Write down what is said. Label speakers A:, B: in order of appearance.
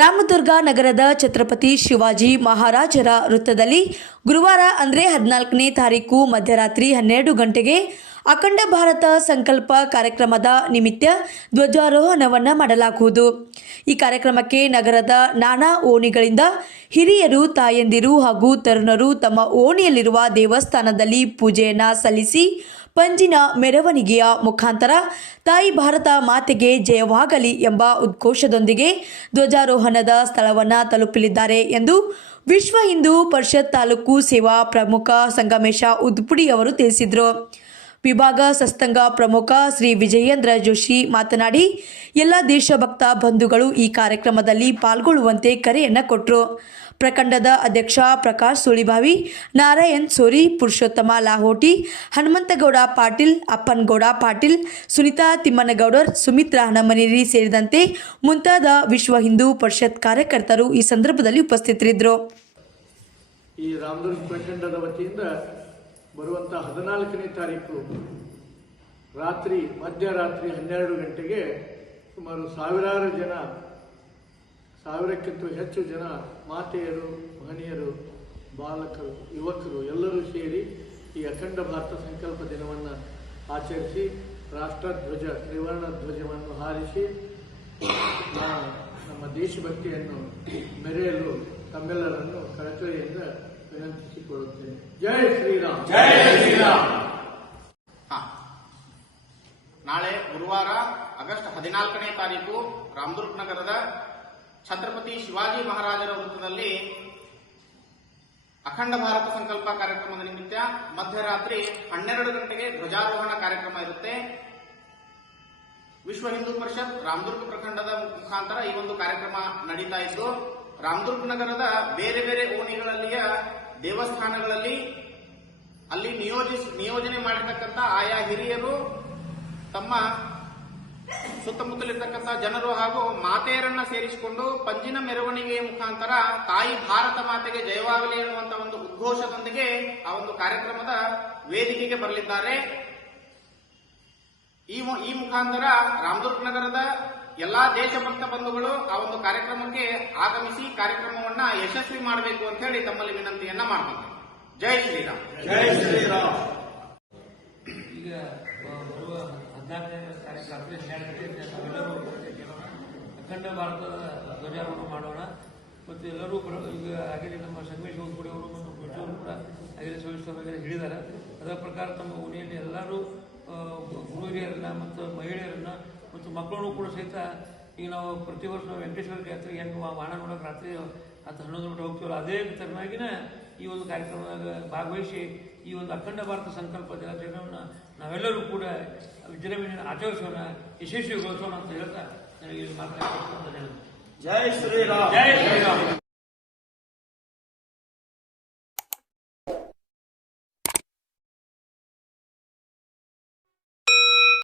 A: ರಾಮದುರ್ಗ ನಗರದ ಛತ್ರಪತಿ ಶಿವಾಜಿ ಮಹಾರಾಜರ ವೃತ್ತದಲ್ಲಿ ಗುರುವಾರ ಅಂದರೆ ಹದಿನಾಲ್ಕನೇ ತಾರೀಕು ಮಧ್ಯರಾತ್ರಿ ಹನ್ನೆರಡು ಗಂಟೆಗೆ ಅಖಂಡ ಭಾರತ ಸಂಕಲ್ಪ ಕಾರ್ಯಕ್ರಮದ ನಿಮಿತ್ತ ಧ್ವಜಾರೋಹಣವನ್ನು ಮಾಡಲಾಗುವುದು. ಈ ಕಾರ್ಯಕ್ರಮಕ್ಕೆ ನಗರದ ನಾನಾ ಓಣಿಗಳಿಂದ ಹಿರಿಯರು, ತಾಯಂದಿರು ಹಾಗೂ ತರುಣರು ತಮ್ಮ ಓಣಿಯಲ್ಲಿರುವ ದೇವಸ್ಥಾನದಲ್ಲಿ ಪೂಜೆಯನ್ನು ಸಲ್ಲಿಸಿ ಪಂಜಿನ ಮೆರವಣಿಗೆಯ ಮುಖಾಂತರ ತಾಯಿ ಭಾರತ ಮಾತೆಗೆ ಜಯವಾಗಲಿ ಎಂಬ ಉದ್ಘೋಷದೊಂದಿಗೆ ಧ್ವಜಾರೋಹಣದ ಸ್ಥಳವನ್ನು ತಲುಪಲಿದ್ದಾರೆ ಎಂದು ವಿಶ್ವ ಹಿಂದೂ ಪರಿಷತ್ ತಾಲೂಕು ಸೇವಾ ಪ್ರಮುಖ ಸಂಗಮೇಶ ಉದ್ಪುಡಿ ಅವರು ತಿಳಿಸಿದರು. ವಿಭಾಗ ಸಸ್ತಂಗ ಪ್ರಮುಖ ಶ್ರೀ ವಿಜಯೇಂದ್ರ ಜೋಶಿ ಮಾತನಾಡಿ, ಎಲ್ಲ ದೇಶಭಕ್ತ ಬಂಧುಗಳು ಈ ಕಾರ್ಯಕ್ರಮದಲ್ಲಿ ಪಾಲ್ಗೊಳ್ಳುವಂತೆ ಕರೆಯನ್ನು ಕೊಟ್ಟರು ಪ್ರಖಂಡದ ಅಧ್ಯಕ್ಷ ಪ್ರಕಾಶ್ ಸುಳಿಭಾವಿ ನಾರಾಯಣ್ ಸೋರಿ, ಪುರುಷೋತ್ತಮ ಲಾಹೋಟಿ, ಹನುಮಂತಗೌಡ ಪಾಟೀಲ್, ಅಪ್ಪನಗೌಡ ಪಾಟೀಲ್, ಸುನಿತಾ ತಿಮ್ಮನಗೌಡರ್, ಸುಮಿತ್ರಾ ಹಣಮನೇರಿ ಸೇರಿದಂತೆ ಮುಂತಾದ ವಿಶ್ವ ಹಿಂದೂ ಪರಿಷತ್ ಕಾರ್ಯಕರ್ತರು ಈ ಸಂದರ್ಭದಲ್ಲಿ ಉಪಸ್ಥಿತರಿದ್ದರು.
B: ಈ ರಾಮದುರ್ಗ ಪ್ರಖಂಡದ ವತಿಯಿಂದ ಬರುವಂಥ ಹದಿನಾಲ್ಕನೇ ತಾರೀಕು ರಾತ್ರಿ, ಮಧ್ಯರಾತ್ರಿ ಹನ್ನೆರಡು ಗಂಟೆಗೆ ಸುಮಾರು ಸಾವಿರಾರು ಜನ ಸಾವಿರಕ್ಕಿಂತ ಹೆಚ್ಚು ಜನ ಮಾತೆಯರು, ಮಹನೀಯರು, ಬಾಲಕರು, ಯುವಕರು ಎಲ್ಲರೂ ಸೇರಿ ಈ ಅಖಂಡ ಭಾರತ ಸಂಕಲ್ಪ ದಿನವನ್ನು ಆಚರಿಸಿ ರಾಷ್ಟ್ರಧ್ವಜ ತ್ರಿವರ್ಣ ಧ್ವಜವನ್ನು ಹಾರಿಸಿ ನಮ್ಮ ದೇಶಭಕ್ತಿಯನ್ನು ಮೆರೆಯಲು ತಮ್ಮೆಲ್ಲರನ್ನು ಕಳಕಳಿಯಿಂದ ವಿನಂತಿಸಿಕೊಳ್ಳುತ್ತೇನೆ. ಜೈ ಶ್ರೀರಾಮ್!
C: ಜೈ ಶ್ರೀರಾಮ್! ನಾಳೆ ಗುರುವಾರ ಆಗಸ್ಟ್ ಹದಿನಾಲ್ಕನೇ ತಾರೀಕು ರಾಮದುರ್ಗ್ ನಗರದ ಛತ್ರಪತಿ ಶಿವಾಜಿ ಮಹಾರಾಜರ ವೃತ್ತದಲ್ಲಿ ಅಖಂಡ ಭಾರತ ಸಂಕಲ್ಪ ಕಾರ್ಯಕ್ರಮದ ನಿಮಿತ್ತ ಮಧ್ಯರಾತ್ರಿ ಹನ್ನೆರಡು ಗಂಟೆಗೆ ಧ್ವಜಾರೋಹಣ ಕಾರ್ಯಕ್ರಮ ಇರುತ್ತೆ. ವಿಶ್ವ ಹಿಂದೂ ಪರಿಷತ್ ರಾಮದುರ್ಗ ಪ್ರಖಂಡದ ಮುಖಾಂತರ ಈ ಒಂದು ಕಾರ್ಯಕ್ರಮ ನಡೀತಾ ಇದ್ದು, ರಾಮದುರ್ಗ ನಗರದ ಬೇರೆ ಬೇರೆ ಓಣಿಗಳಲ್ಲಿಯ ದೇವಸ್ಥಾನಗಳಲ್ಲಿ ಅಲ್ಲಿ ನಿಯೋಜಿಸ್ ನಿಯೋಜನೆ ಮಾಡಿರ್ತಕ್ಕಂಥ ಆಯಾ ಹಿರಿಯರು ತಮ್ಮ ಸುತ್ತಮುತ್ತಲಿರ್ತಕ್ಕಂಥ ಜನರು ಹಾಗೂ ಮಾತೆಯರನ್ನ ಸೇರಿಸಿಕೊಂಡು ಪಂಜಿನ ಮೆರವಣಿಗೆಯ ಮುಖಾಂತರ ತಾಯಿ ಭಾರತ ಮಾತೆಗೆ ಜಯವಾಗಲಿ ಎನ್ನುವಂತ ಒಂದು ಉದ್ಘೋಷದೊಂದಿಗೆ ಆ ಒಂದು ಕಾರ್ಯಕ್ರಮದ ವೇದಿಕೆಗೆ ಬರಲಿದ್ದಾರೆ. ಈ ಈ ಮುಖಾಂತರ ರಾಮದುರ್ಗ ನಗರದ ಎಲ್ಲಾ ದೇಶಭಕ್ತ ಬಂಧುಗಳು ಆ ಒಂದು ಕಾರ್ಯಕ್ರಮಕ್ಕೆ ಆಗಮಿಸಿ ಕಾರ್ಯಕ್ರಮವನ್ನ ಯಶಸ್ವಿ ಮಾಡಬೇಕು ಅಂತ ಹೇಳಿ ತಮ್ಮಲ್ಲಿ ವಿನಂತಿಯನ್ನ ಮಾಡ್ತಾರೆ ಜೈ ಶ್ರೀರಾಮ್.
D: ಈಗ ಆ, ಬರುವ ಹದಿನಾಲ್ಕನೇ ತಾರೀಕು ರಾತ್ರಿ ಹನ್ನೆರಡು ಗಂಟೆಗೆ ನಾವೆಲ್ಲರೂ ಅಖಂಡ ಭಾರತದ ಧ್ವಜಾರೋಹಣ ಮಾಡೋಣ. ಮತ್ತು ಎಲ್ಲರೂ ಈಗ ಆಗಲಿ ನಮ್ಮ ಸಂಗಮೇಶ್ ಹೋಗ್ಬಿಡಿ, ಅವರು ಮತ್ತು ಬಿಟ್ಟವರು ಕೂಡ ಹಾಗೆ ಬಗ್ಗೆ ಹೇಳಿದ್ದಾರೆ. ಅದರ ಪ್ರಕಾರ ತಮ್ಮ ಓಣಿಯಲ್ಲಿ ಎಲ್ಲರೂ ಗುರು ಹಿರಿಯರನ್ನ ಮತ್ತು ಮಹಿಳೆಯರನ್ನ ಮತ್ತು ಮಕ್ಕಳನ್ನು ಕೂಡ ಸಹಿತ ಈಗ ನಾವು ಪ್ರತಿ ವರ್ಷ ನಾವು ವೆಂಕಟೇಶ್ವರ ಜಾತ್ರೆಗೆ ಹೆಂಗೆ ವಾಹನ ನೋಡೋಕೆ ರಾತ್ರಿ ಹತ್ತು ಹನ್ನೊಂದು ಗಂಟೆ ಹೋಗ್ತೀವಲ್ಲ, ಅದೇ ತರನಾಗಿನ ಈ ಒಂದು ಕಾರ್ಯಕ್ರಮದಾಗ ಭಾಗವಹಿಸಿ ಈ ಒಂದು ಅಖಂಡ ಭಾರತ ಸಂಕಲ್ಪ ದಿನಾಚರಣೆಯನ್ನು ನಾವೆಲ್ಲರೂ ಕೂಡ ವಿಜೃಂಭಣೆಯನ್ನು ಆಚರಿಸೋಣ ಯಶಸ್ವಿಗೊಳಿಸೋಣ ಅಂತ ಹೇಳ್ತಾ ನನಗೆ ಮಾತನಾಡಿ
E: ಜೈ ಶ್ರೀರಾಮ್.
D: ಜೈ ಶ್ರೀರಾಮ್.